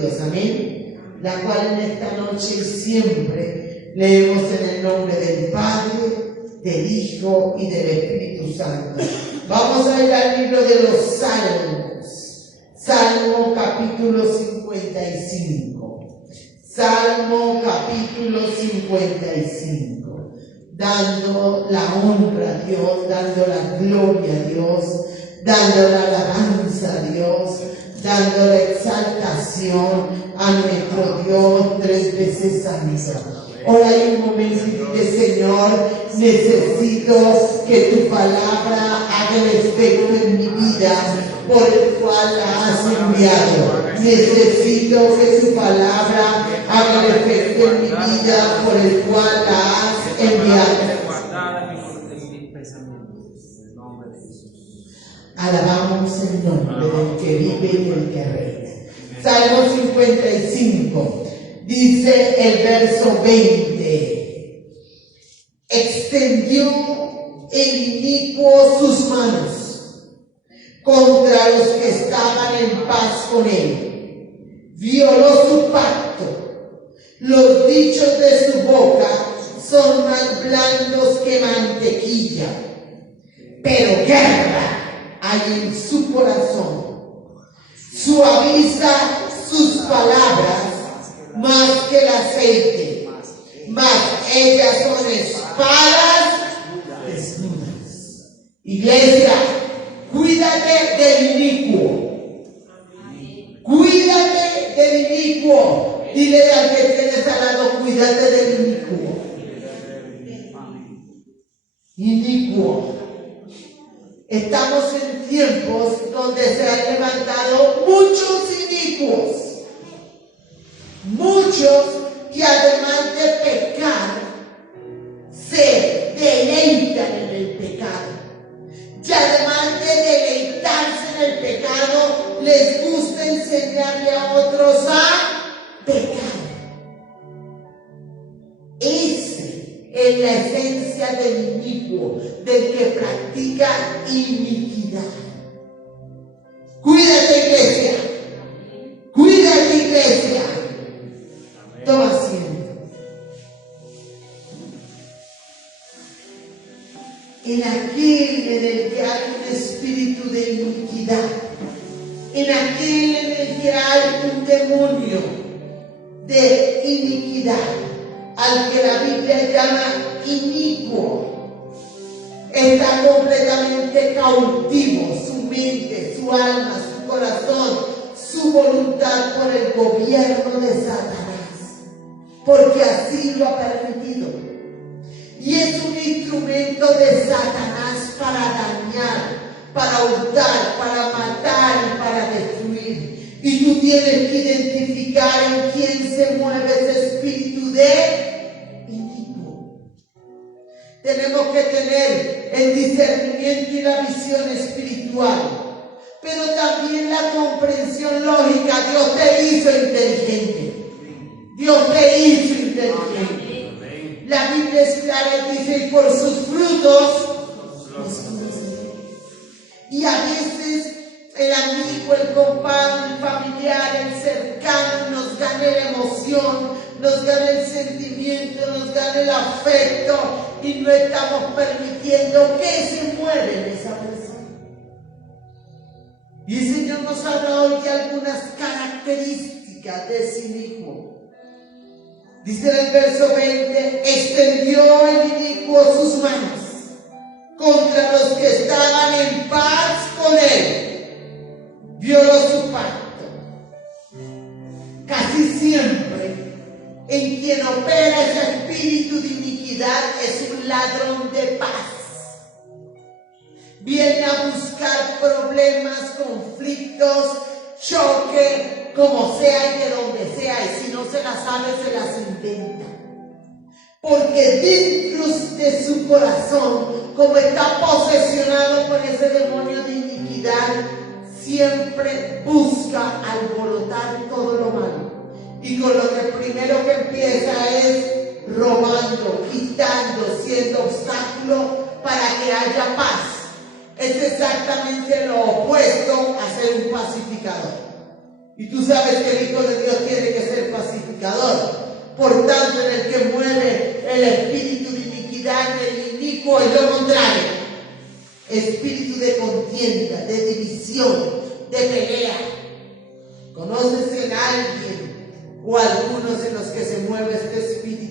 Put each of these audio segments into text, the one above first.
Dios, amén, la cual en esta noche y siempre leemos en el nombre del Padre, del Hijo y del Espíritu Santo. Vamos a ir al libro de los Salmos, Salmo capítulo 55. Salmo capítulo 55. Dando la honra a Dios, dando la gloria a Dios, dando la alabanza a Dios, dando la exaltación a nuestro Dios 3 veces santo. Ahora hay un momento y dice: Señor, necesito que tu palabra haga el efecto en mi vida por el cual la has enviado. Necesito que tu palabra haga el efecto en mi vida por el cual la has enviado. Alabamos el nombre del que vive y del que reina. Salmo 55. Dice el verso 20: extendió el inicuo sus manos contra los que estaban en paz con él. Violó su pacto. Los dichos de su boca son más blandos que mantequilla, pero guerra hay en su corazón. Suaviza sus palabras más que el aceite, mas ellas son espadas desnudas. Iglesia, cuídate del inicuo. Cuídate del inicuo. Dile al que tienes al lado: cuídate del inicuo. Inicuo. Estamos en tiempos donde se han levantado muchos inicuos. Muchos que además de pecar, se deleitan en el pecado. Y además de deleitarse en el pecado, les gusta enseñarle a otros a pecar. Ese es la esencia del inicuo, del que practica iniquidad. Cuídate, iglesia. Cuídate, iglesia. Toma asiento. En aquel en el que hay un espíritu de iniquidad, en aquel en el que hay un demonio de iniquidad, al que la Biblia llama inicuo, está completamente cautivo su mente, su alma, su corazón, su voluntad por el gobierno de Satanás. Porque así lo ha permitido. Y es un instrumento de Satanás para dañar, para hurtar, para matar y para destruir. Y tú tienes que identificar en quién se mueve ese espíritu de inicuo. Tenemos que tener el discernimiento y la visión espiritual, pero también la comprensión lógica. Dios te hizo inteligente. Dios te hizo inteligente. La Biblia es clara y dice: y por sus frutos los conoceré. Y a veces el amigo, el compadre, el familiar, el cercano nos gana la emoción, nos gana el sentimiento, nos gana el afecto, y no estamos permitiendo que se mueva en esa persona. Y el Señor nos habla hoy de algunas características de ese inicuo. Dice en el verso 20: extendió el inicuo sus manos contra los que estaban en paz con él. Violó su pacto. Casi siempre en quien opera ese espíritu de iniquidad es un ladrón de paz. Viene a buscar problemas, conflictos, choque, como sea y de donde sea, y si no se las sabe, se las inventa. Porque dentro de su corazón, como está posesionado por ese demonio de iniquidad, siempre busca alborotar todo lo malo. Y con lo que primero que empieza es robando, quitando, siendo obstáculo para que haya paz. Es exactamente lo opuesto a ser un pacificador. Y tú sabes que el Hijo de Dios tiene que ser pacificador. Por tanto, en el que muere el espíritu de iniquidad, el inicuo es lo contrario. Espíritu de contienda, de división, de pelea. ¿Conoces en alguien o algunos en los que se mueve este espíritu?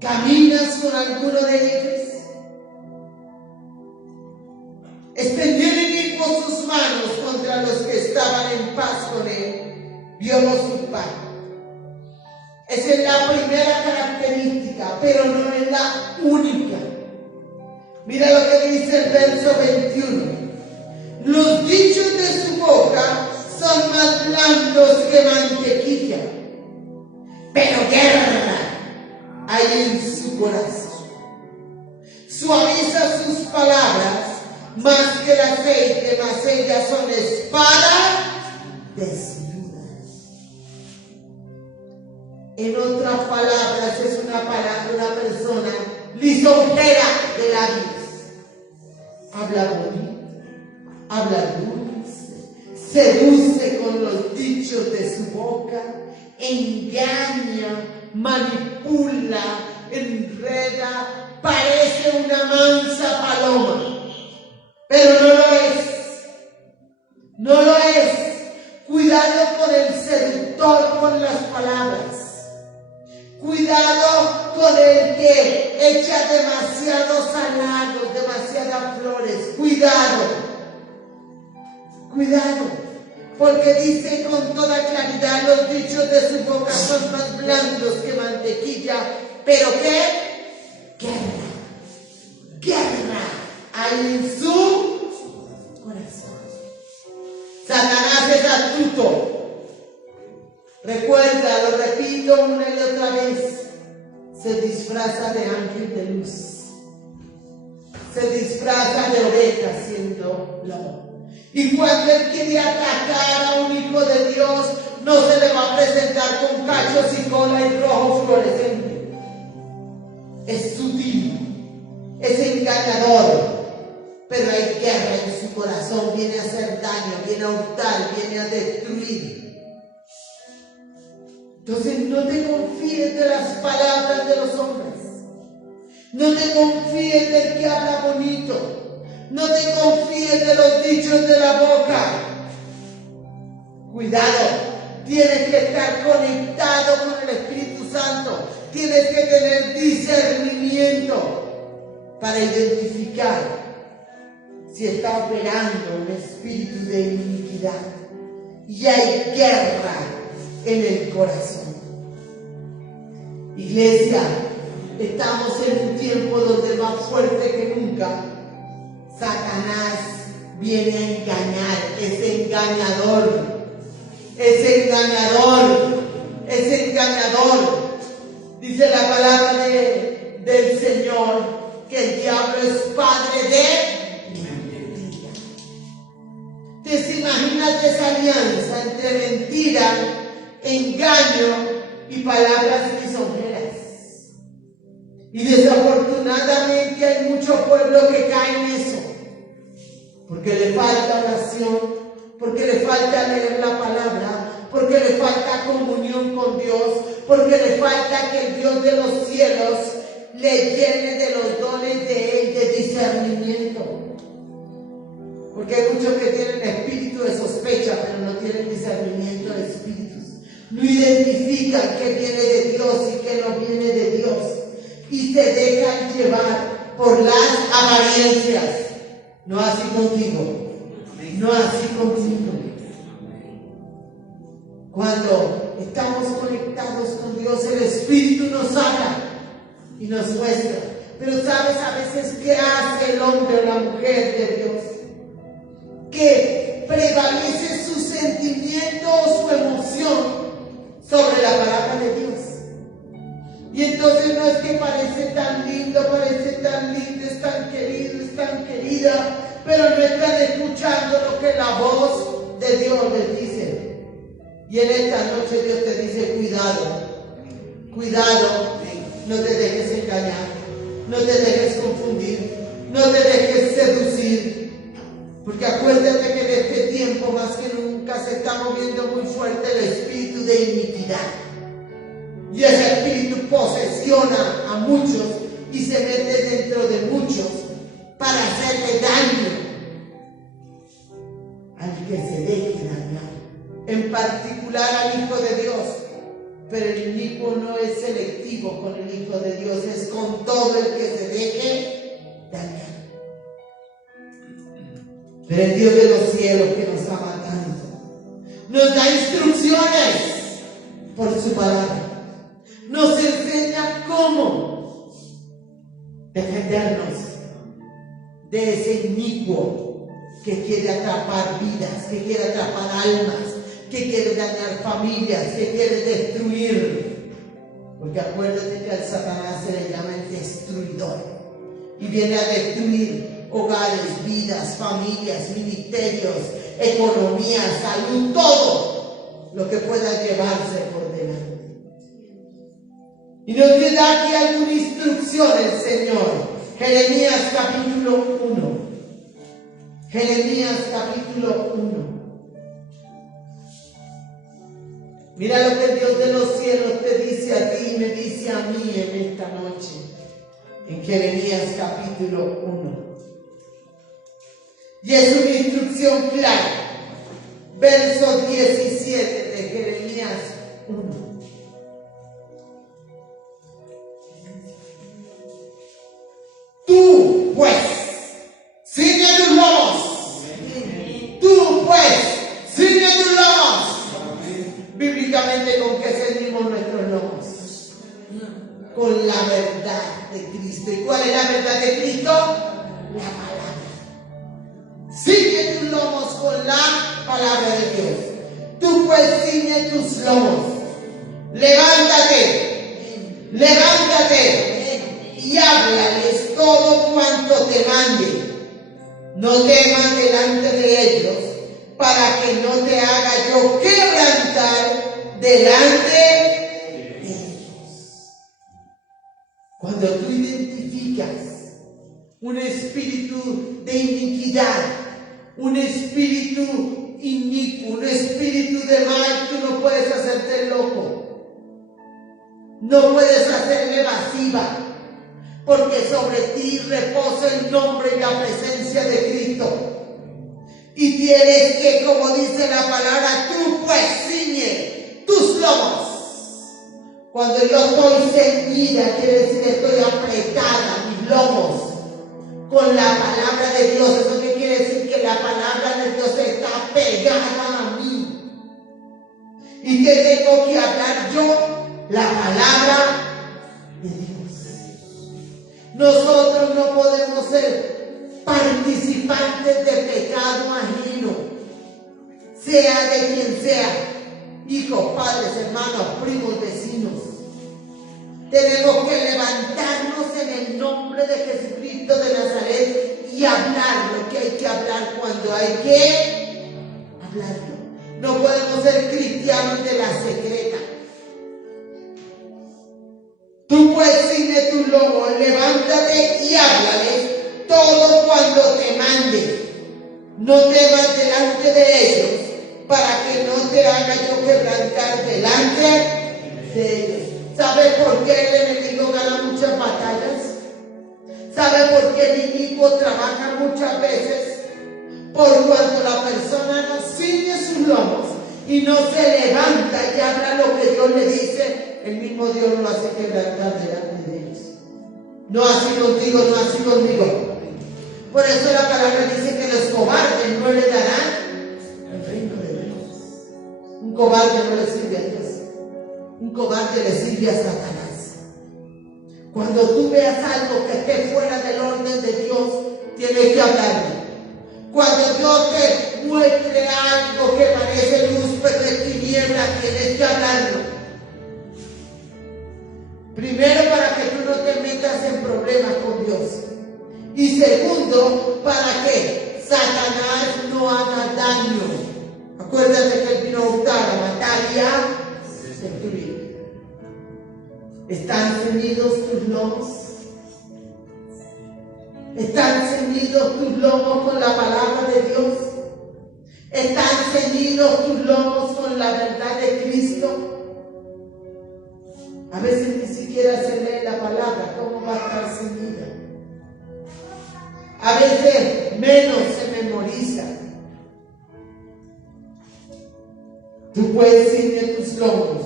¿Caminas con alguno de ellos? Extendió el inicuo sus manos contra los que estaban en paz con él, violó su pan. Esa es la primera característica, pero no es la única. Mira lo que dice el verso 21. Los dichos de su boca son más blandos que mantequilla, pero guerra hay en su corazón. Suaviza sus palabras más que el aceite, mas ellas son espada desnudas. En otras palabras, es una persona lisonjera de labios. Habla bonito, habla dulce, seduce con los dichos de su boca, engaña, manipula, enreda, parece una mansa paloma, pero no lo es. No lo es. Cuidado con el seductor con las palabras. Cuidado con el que echa demasiados halagos, demasiadas flores. Cuidado. Cuidado. Porque dice con toda claridad: los dichos de su boca son más blandos que mantequilla. ¿Pero qué? Guerra. Guerra hay en su corazón. Satanás es astuto. Recuerda, lo repito una y otra vez, se disfraza de ángel de luz. Se disfraza de oveja siendo lobo. Y cuando él quiere atacar a un hijo de Dios, no se le va a presentar con cachos y cola y rojo fluorescente. Es sutil, es engañador, pero hay guerra en su corazón. Viene a hacer daño, viene a hurtar, viene a destruir. Entonces no te confíes de las palabras de los hombres. No te confíes del que habla bonito. No te confíes de los dichos de la boca. Cuidado, tienes que estar conectado con el Espíritu Santo. Tienes que tener discernimiento para identificar si está operando un espíritu de iniquidad. Y hay guerra en el corazón. Iglesia, estamos en un tiempo donde más fuerte que nunca Satanás viene a engañar. Es engañador, es engañador, es engañador. Dice la palabra del Señor que el diablo es padre de mentira. ¿Te imaginas esa alianza entre mentira, engaño y palabras lisonjeras? Y desafortunadamente hay mucho pueblo que cae en eso, porque le falta oración, porque le falta leer la palabra, porque le falta comunión con Dios, porque le falta que el Dios de los cielos le llene de los dones de Él, de discernimiento. Porque hay muchos que tienen espíritu de sospecha, pero no tienen discernimiento de espíritus. No identifican qué viene de Dios y qué no viene de Dios. Y se dejan llevar por las apariencias. No así contigo. No así contigo. Cuando estamos conectados con Dios, el Espíritu nos saca y nos muestra. Pero ¿sabes a veces qué hace el hombre o la mujer de Dios? Que prevalece su sentimiento o su emoción sobre la palabra de Dios. Y entonces no es que parece tan lindo, es tan querido, es tan querida, pero no están escuchando lo que la voz de Dios les dice. Y en esta noche Dios te dice: cuidado, no te dejes engañar, no te dejes confundir, no te dejes seducir. Porque acuérdate que en este tiempo tiempo más que nunca se está moviendo muy fuerte el espíritu de iniquidad. Y ese espíritu posesiona a muchos y se mete dentro de muchos para hacerle daño al que se deje dañar. En particular al Hijo de Dios. Pero el inicuo no es selectivo con el Hijo de Dios, es con todo el que se deje dañar. Pero el Dios de los cielos, que nos ama tanto, nos da instrucciones por su palabra. Nos enseña cómo defendernos de ese inicuo que quiere atrapar vidas, que quiere atrapar almas, que quiere dañar familias, que quiere destruir. Porque acuérdate que al Satanás se le llama el destruidor. Y viene a destruir hogares, vidas, familias, ministerios, economía, salud, todo lo que pueda llevarse por delante. Y nos da aquí alguna instrucción el Señor. Jeremías capítulo 1. Jeremías capítulo 1. Mira lo que el Dios de los cielos te dice a ti y me dice a mí en esta noche. En Jeremías capítulo 1. Y es una instrucción clara. Verso 17 de Jeremías 1. Tú, pues, ciñe tus lomos. Tú, pues, ciñe tus lomos. Bíblicamente, ¿con qué ceñimos nuestros lomos? Con la verdad de Cristo. ¿Y cuál es la verdad de Cristo? La palabra. Ciñe tus lomos con la palabra de Dios. Tú pues ciñe tus lomos. Levántate. Levántate. Y háblales todo cuanto te mande. No temas delante de ellos, para que no te haga yo quebrantar delante de ellos. Cuando tú identificas un espíritu de iniquidad, un espíritu inicuo, un espíritu de mal, tú no puedes hacerte loco. No puedes hacerme evasiva. Porque sobre ti reposa el nombre y la presencia de Cristo. Y tienes que, como dice la palabra, tú pues ciñe tus lomos. Cuando yo estoy ceñida, quiere decir que estoy apretada, mis lomos, con la palabra de Dios. ¿Eso qué quiere decir? Que la palabra de Dios está pegada a mí. ¿Y qué tengo que hablar yo? La palabra de Dios. Nosotros no podemos ser participantes de pecado ajeno, sea de quien sea, hijos, padres, hermanos, primos, vecinos. Tenemos que levantarnos en el nombre de Jesucristo de Nazaret y hablar lo que hay que hablar cuando hay que hablarlo. No podemos ser cristianos de la secreta. Tú pues ciñe tus lomos, levántate y háblales todo cuando te mande. No temas delante de ellos, para que no te haga yo quebrantar delante de ellos. ¿Sabe por qué el enemigo gana muchas batallas? ¿Sabe por qué el inicuo trabaja muchas veces? Por cuando la persona no ciñe sus lomos y no se levanta y habla lo que Dios le dice, el mismo Dios lo hace quebrantar delante de ellos. No así contigo, no así conmigo. Por eso la palabra dice que los cobardes no le darán el reino de Dios. Un cobarde no le sirve a Dios. Un cobarde le sirve a Satanás. Cuando tú veas algo que esté fuera del orden de Dios, tienes que hablarle. Cuando Dios te muestre algo que parece luz pero es tiniebla, tienes que hablarlo. Primero, para que tú no te metas en problemas con Dios. Y segundo, para que Satanás no haga daño. Acuérdate que él vino a hurtar, a matar y a destruir. ¿Están ceñidos tus lomos? ¿Están ceñidos tus lomos con la palabra de Dios? ¿Están ceñidos tus lomos con la verdad de Cristo? A veces ni siquiera se lee la palabra, ¿cómo va a estar ceñida? A veces menos se memoriza. Tú puedes ciñer tus lomos,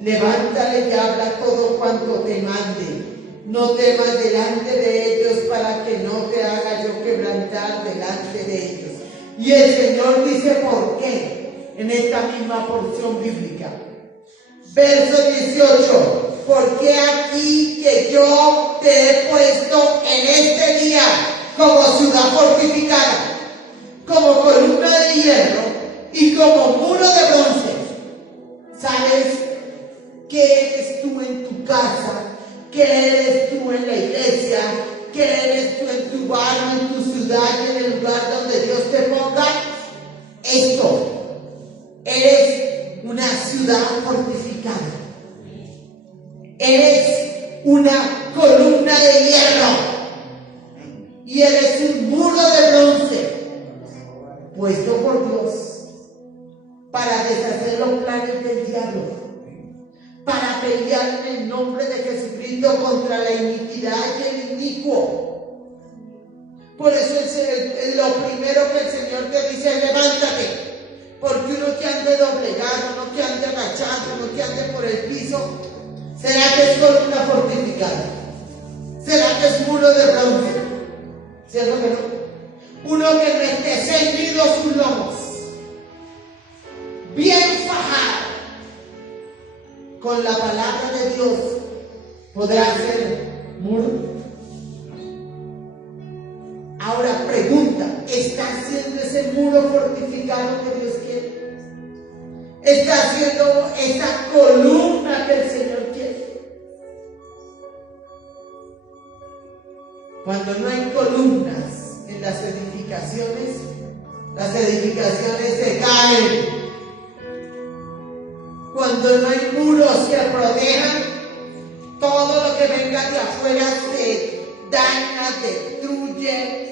levántale y habla todo cuanto te mande. No temas delante de ellos para que no te haga yo quebrantar delante de ellos. Y el Señor dice por qué en esta misma porción bíblica. Verso 18. Porque aquí que yo te he puesto en este día como ciudad fortificada, como columna de hierro y como muro de bronce. ¿Sabes qué eres tú en tu casa? ¿Qué eres tú en la iglesia? ¿Qué eres tú en tu barrio, en tu ciudad y en el lugar donde Dios te ponga? Esto. Eres una ciudad fortificada. Eres una columna de hierro. Y eres un muro de bronce puesto por Dios para deshacer los planes del diablo, para pelear en el nombre de Jesucristo contra la iniquidad y el inicuo. Por eso es lo primero que el Señor te dice: levántate, porque uno que ande doblegado, uno que ande agachado, uno que ande por el piso, ¿será que es columna fortificada? ¿Será que es muro de bronce? ¿Cierto que no? Uno que no esté ceñido sus lomos, bien fajado con la palabra de Dios, podrá ser muro. Ahora pregunta: ¿está haciendo ese muro fortificado que Dios quiere? ¿Está haciendo esa columna que el Señor quiere? Cuando no hay columnas en las edificaciones se caen. Cuando no hay muros que protejan, todo lo que venga de afuera se daña, destruye.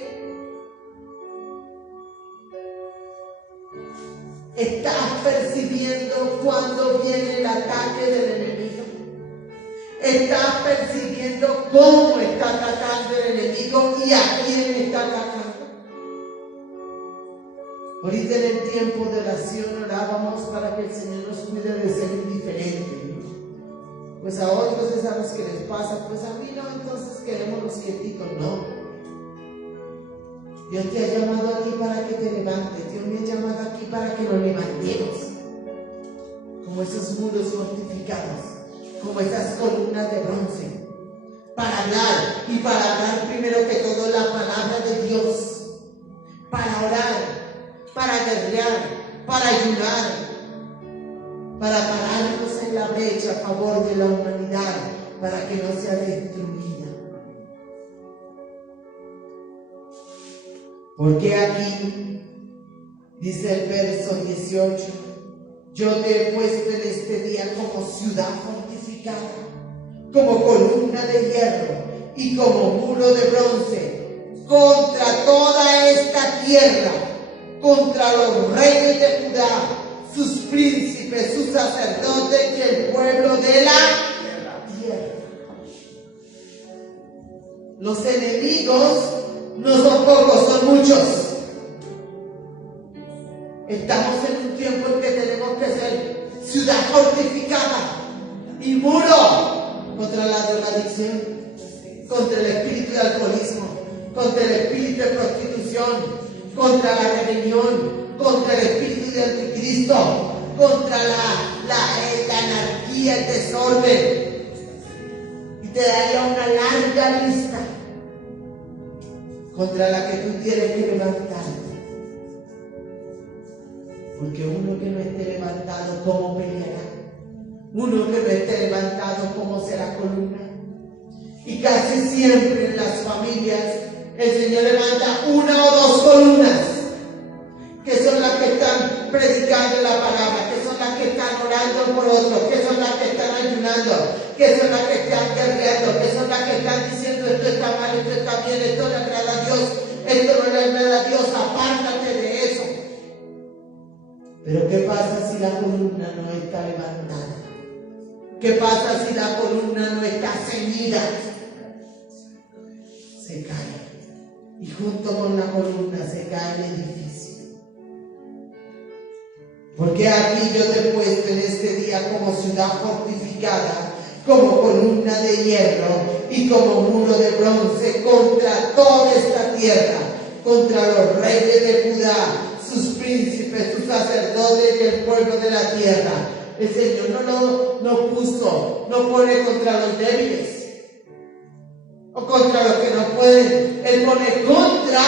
¿Estás percibiendo cuando viene el ataque del enemigo? ¿Estás percibiendo cómo está atacando el enemigo y a quién está atacando? Ahorita en el tiempo de oración orábamos para que el Señor nos cuide de ser indiferentes. Pues a otros es a los que les pasa, pues a mí no, entonces queremos los quietitos. No. Dios te ha llamado aquí para que te levantes. Dios me ha llamado aquí para que nos levantemos. Como esos muros fortificados, como esas columnas de bronce. Para hablar, y para hablar primero que todo la palabra de Dios. Para orar, para guerrear, para ayudar, para pararnos en la brecha a favor de la humanidad, para que no sea destruida. Porque aquí, dice el verso 18, yo te he puesto en este día como ciudad fortificada, como columna de hierro y como muro de bronce, contra toda esta tierra, contra los reyes de Judá, sus príncipes, sus sacerdotes y el pueblo de la tierra. Los enemigos no son pocos, son muchos. Estamos en un tiempo en que tenemos que ser ciudad fortificada y muro contra la drogadicción, contra el espíritu de alcoholismo, contra el espíritu de prostitución, contra la rebelión, contra el espíritu de anticristo, contra la anarquía, el desorden. Y te daría una larga lista contra la que tú tienes que levantarte. Porque uno que no esté levantado, ¿cómo peleará? Uno que no esté levantado, ¿cómo será columna? Y casi siempre en las familias el Señor levanta una o dos columnas, que son las que están predicando la palabra, que son las que están orando por otros, que son las que están ayunando, que son las que están guerreando, que son las que están diciendo: esto está mal, esto está bien, esto le agrada a Dios, esto no le agrada a Dios, apártate de eso. Pero ¿qué pasa si la columna no está levantada? ¿Qué pasa si la columna no está ceñida? Se cae. Y junto con la columna se cae el edificio. Porque aquí yo te he puesto en este día como ciudad fortificada, como columna de hierro y como muro de bronce contra toda esta tierra, contra los reyes de Judá, sus príncipes, sus sacerdotes y el pueblo de la tierra. El Señor no pone contra los débiles o contra los que no pueden. Él pone contra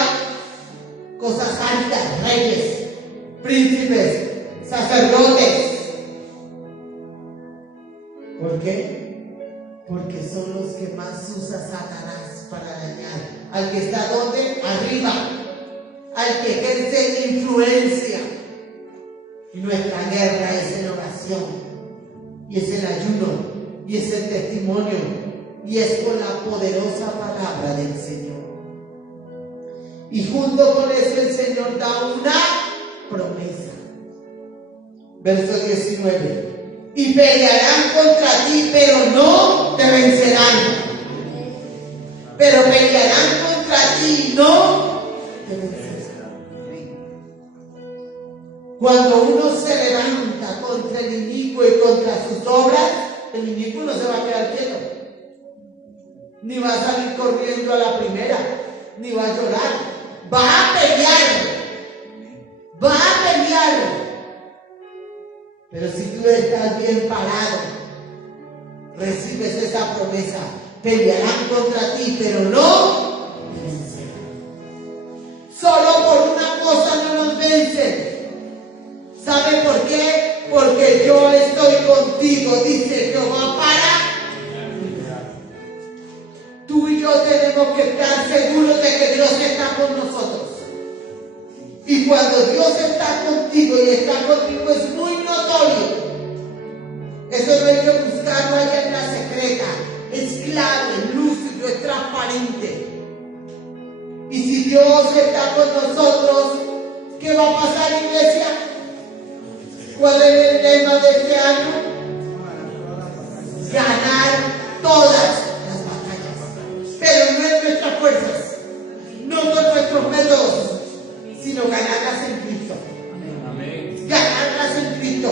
cosas altas, reyes, príncipes, sacerdotes. ¿Por qué? Porque son los que más usa Satanás para dañar. Al que está donde? Arriba. Al que ejerce influencia. Y nuestra guerra es en oración. Y es en ayuno. Y es en testimonio. Y es con la poderosa palabra del Señor. Y junto con eso el Señor da una promesa. Verso 19. Y pelearán contra ti, pero no te vencerán. Pero pelearán contra ti y no te vencerán. Cuando uno se levanta contra el inicuo y contra sus obras, el inicuo no se va a quedar quieto. Ni va a salir corriendo a la primera, ni va a llorar. Va a pelear. Va a pelear. Pero si tú estás bien parado, recibes esa promesa. Pelearán contra ti, pero no vencerán. Solo por una cosa no nos vencen. ¿Sabe por qué? Porque yo estoy contigo, dice Jehová, para. Tú y yo tenemos que estar seguros de que Dios está con nosotros. Y cuando Dios está contigo y está contigo es muy notorio. Eso no hay que buscarlo allá en la secreta. Es claro, es lúcido, es transparente. Y si Dios está con nosotros, ¿qué va a pasar, iglesia? ¿Cuál es el lema de este año? Ganar todas las batallas. Pero no en nuestras fuerzas, no con nuestros métodos, sino ganarlas en Cristo. Amén. Ganarlas en Cristo.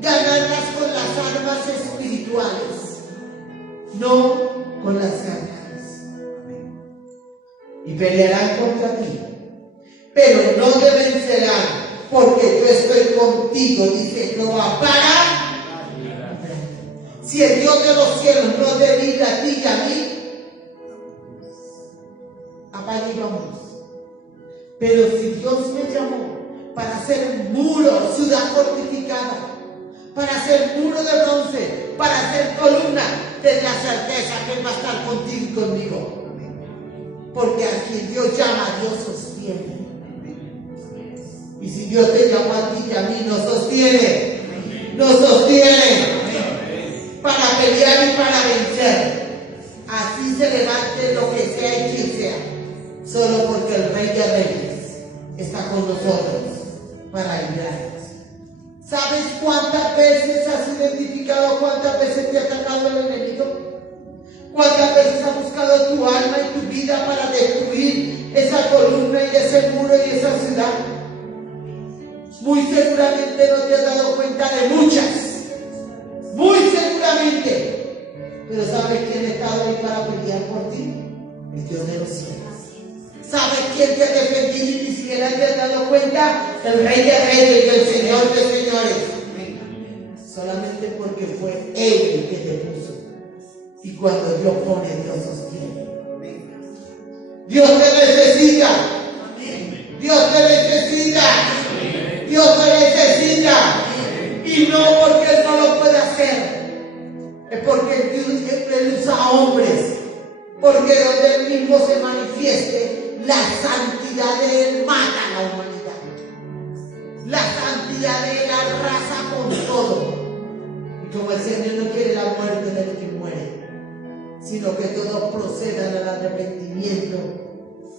Ganarlas con las armas espirituales, no con las carnales. Y pelearán contra ti, pero no te vencerán, porque yo estoy contigo, dice Jehová, para. Si el Dios de los cielos no te libra a ti y a mí, apaga y vamos. Pero si Dios me llamó para hacer muro, ciudad fortificada, para hacer muro de bronce, para hacer columna, ten la certeza que Él va a estar contigo y conmigo. Porque a quien Dios llama, Dios sostiene. Y si Dios te llama a ti y a mí, nos sostiene. Nos sostiene para pelear y para vencer. Así se levante lo que sea y quien sea. Solo porque el Rey de Reyes está con nosotros para librarnos. ¿Sabes cuántas veces has identificado, cuántas veces te ha atacado el enemigo? ¿Cuántas veces ha buscado tu alma y tu vida para destruir esa columna y ese muro y esa ciudad? Muy seguramente no te has dado cuenta de muchas. Muy seguramente. Pero ¿sabes quién ha estado ahí para pelear por ti? El Dios de los cielos. ¿Sabes quién te ha defendido y ni siquiera te has dado cuenta? El Rey de Reyes y el Señor de Señores. Solamente porque fue Él el que te puso. Y cuando Dios pone, Dios sostiene. Dios te necesita. Dios te necesita. Dios te necesita. Y no porque Él no lo puede hacer. Es porque Él usa hombres. Porque donde Él mismo se manifieste, la santidad de Él mata a la humanidad. La santidad de Él arrasa con todo. Y como el Señor no quiere la muerte del que muere, sino que todos procedan al arrepentimiento,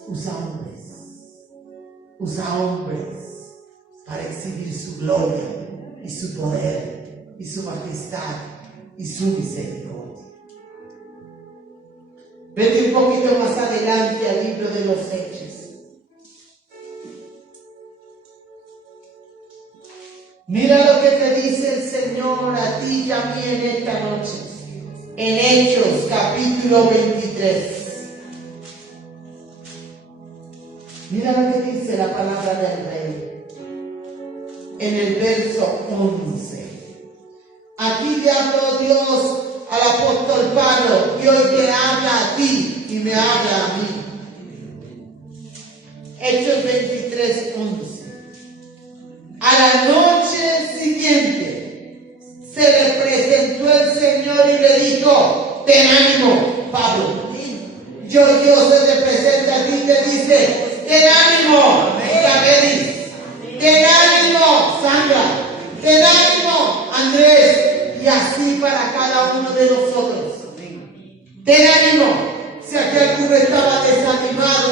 usa hombres. Usa hombres. para exhibir su gloria y su poder y su majestad y su misericordia. Vete un poquito más adelante al libro de los Hechos. Mira lo que te dice el Señor a ti y a mí en esta noche. En Hechos capítulo 23. Mira lo que dice la palabra del Rey. En el verso 11. Aquí le habló Dios al apóstol Pablo y hoy te habla a ti y me habla a mí. Hechos 23, 11. A la noche siguiente se le presentó el Señor y le dijo: ten ánimo, Pablo. Yo Dios se te presenta a ti y te dice: ten ánimo, Isabel. Ten ánimo, Sandra. Ten ánimo, Andrés. Y así para cada uno de nosotros. Ten ánimo. Si aquí alguno estaba desanimado,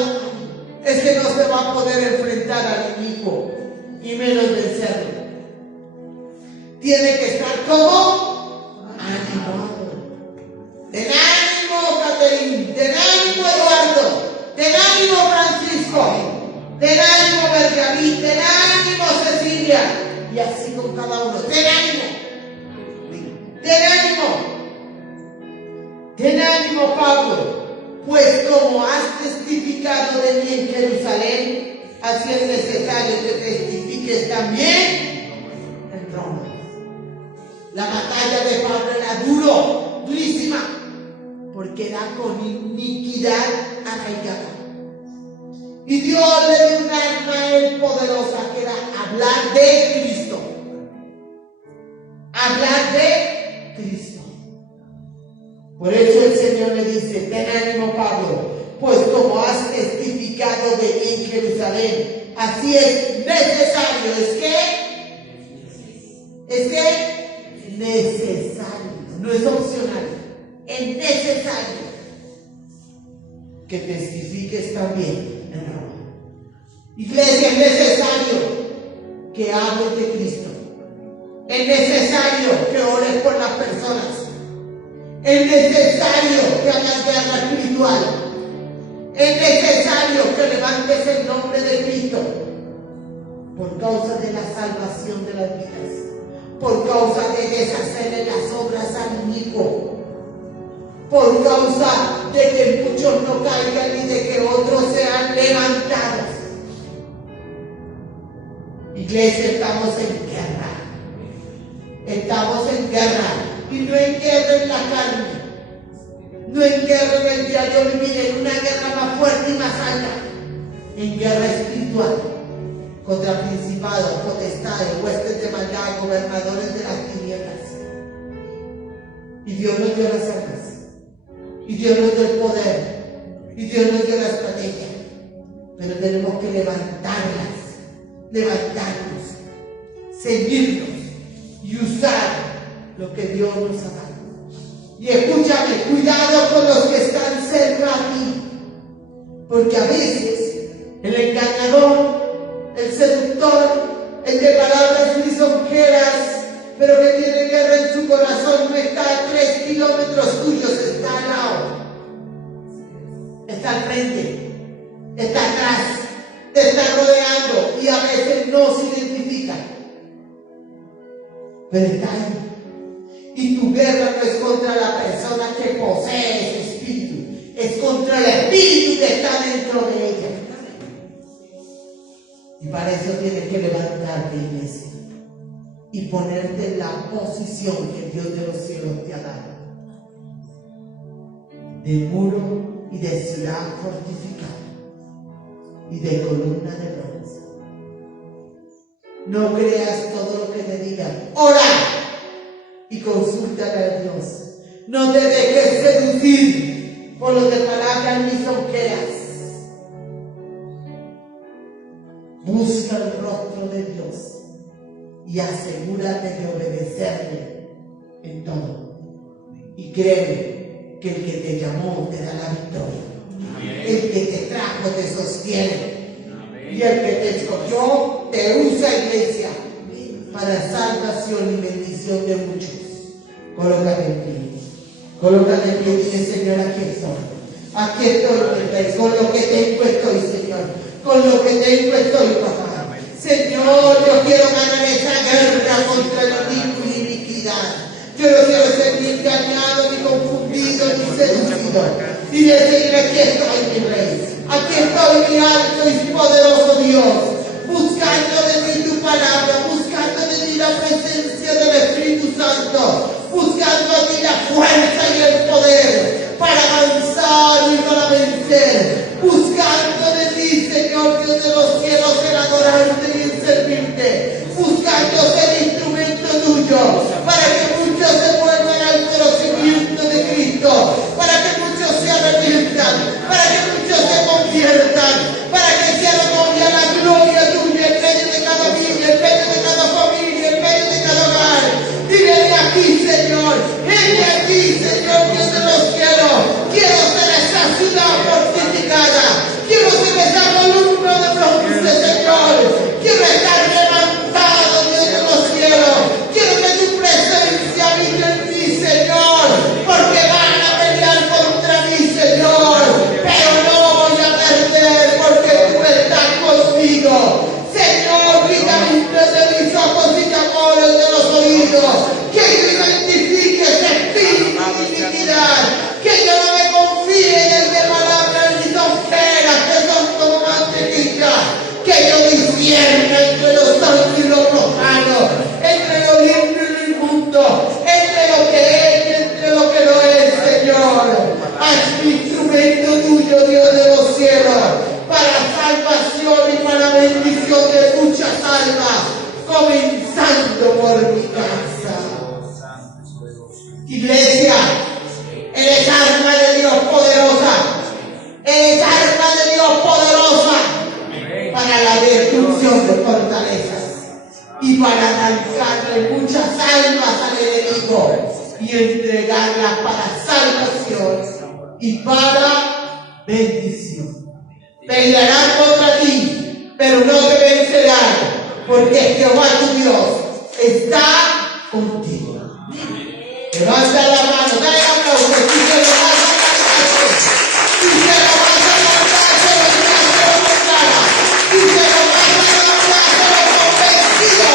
es que no se va a poder enfrentar al enemigo y menos vencerlo. Tiene que estar como animado. Ten ánimo, Caterín. Ten ánimo, Eduardo. Ten ánimo, Francisco. Ten ánimo, Benjamín. Ten ánimo, Cecilia. Y así con cada uno. Ten ánimo. Ten ánimo. Ten ánimo, Pablo. Pues como has testificado de mí en Jerusalén, así es necesario que testifiques también en Roma. La batalla de Pablo era durísima, porque era con iniquidad arraigada. Y Dios le dio un arma a él poderosa, que era hablar de Cristo. Hablar de Cristo. Por eso el Señor le dice: ten ánimo, Pablo, pues como has testificado de mí en Jerusalén, así es necesario. ¿Es necesario, no es opcional, es necesario que testifiques también en Roma. Iglesia, es necesario que hables de Cristo. Es necesario que ores por las personas. Es necesario que hagas guerra espiritual. Es necesario que levantes el nombre de Cristo por causa de la salvación de las vidas, por causa de deshacerle las obras al enemigo, por causa de que muchos no caigan y de que otros sean levantados. Iglesia, estamos en guerra. Estamos en guerra. Y no en guerra en la carne, no en guerra en el diario vivir, en una guerra más fuerte y más alta, en guerra espiritual, contra principados, potestades, huestes de maldad, gobernadores de las tinieblas. Y Dios nos dio las armas, y Dios nos dio el poder, y Dios nos dio la estrategia, pero tenemos que levantarnos, seguirnos y usar lo que Dios nos ha dado. Y escúchame, cuidado con los que están cerca a ti, porque a veces el engañador, el seductor, el de palabras lisonjeras, pero que tiene guerra en su corazón, no está a 3 kilómetros tuyos, está al lado, está al frente, está atrás, te está rodeando y a veces no se identifica, pero está ahí. Y tu guerra no es contra la persona que posee ese espíritu, es contra el espíritu que está dentro de ella. Y para eso tienes que levantarte, iglesia, y ponerte en la posición que Dios de los cielos te ha dado, de muro y de ciudad fortificada y de columna de bronce. No creas todo lo que te digan. Ora y consúltale a Dios. No te dejes seducir por lo de palabras lisonjeras. Busca el rostro de Dios y asegúrate de obedecerle en todo. Y créeme que el que te llamó te da la victoria. Amén. El que te trajo te sostiene. Amén. Y el que te escogió te usa, iglesia, para salvación y bendición de muchos. Colócate en pie. Colócate en pie y dile, Señor, aquí estoy. Aquí estoy, mi Rey. Con lo que tengo estoy, Señor. Con lo que tengo estoy, papá. Señor, yo quiero ganar esa guerra contra el iniquo y la iniquidad. Yo no quiero ser ni engañado, ni confundido, ni seducido. Y decirle, aquí estoy, mi Rey. Aquí estoy, mi alto y poderoso Dios. Buscando de ti tu palabra, buscando de ti la presencia del Espíritu Santo, buscando de ti la fuerza y el poder para avanzar y para vencer, buscando de ti, Señor Dios de los cielos, el adorarte y el servirte, buscando ser instrumento tuyo, para que muchos se vuelvan al conocimiento de Cristo, para que muchos se arrepientan, para que muchos se conviertan, para que sea novia la gloria tuya en medio de cada vida, en medio de cada familia, en medio de cada hogar. Dile de aquí, Señor, de aquí, Señor Dios de los cielos. Quiero ser esa ciudad fortificada, quiero ser esa columna de bronce, Señor. Quiero estar levantado, Dios de los cielos. Quiero que tu presencia habite en mí, Señor, porque van a pelear contra mí, Señor, pero no voy a perder porque tú estás conmigo. Señor, quita de mis ojos y temores de los oídos, que yo identifique ese espíritu de iniquidad, que yo no me confíe en el de palabras ni tonteras que son como mantequilla, que yo discierna entre lo santo y lo profano, entre lo limpio y lo inmundo, entre lo que es y entre lo que no es, Señor. Haz mi instrumento tuyo, Dios de los cielos, para salvación y para bendición de muchas almas, comenzando por mi casa. Iglesia, eres arma de Dios poderosa, eres arma de Dios poderosa para la destrucción de fortalezas y para arrancarle muchas almas al enemigo y entregarlas para salvación y para bendición. Pelearán contra ti, pero no te vencerán, porque Jehová tu Dios está contigo. Levanta la mano, dale el aplauso, si se lo vas a cantar, si se lo vas a cantar, se lo cantará, si se lo vas a cantar, se lo convencido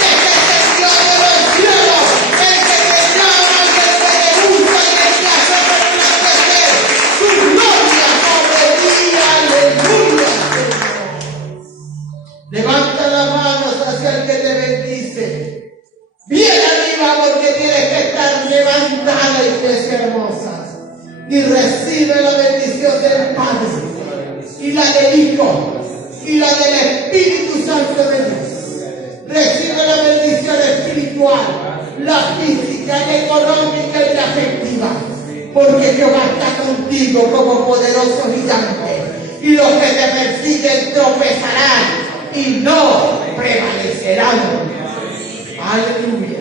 de que es el Dios de los cielos, el que te llama y el que te gusta y el que hace resplandecer su gloria sobre ti, aleluya. Levanta las manos hacia el que te bendice. Bien arriba, porque tienes que estar levantada, iglesia hermosa. Y recibe la bendición del Padre, y la del Hijo, y la del Espíritu Santo de Dios. Recibe la bendición espiritual, la física, la económica y la afectiva. Porque Jehová está contigo como poderoso gigante. Y los que te persiguen tropezarán y no prevalecerán. Aleluya.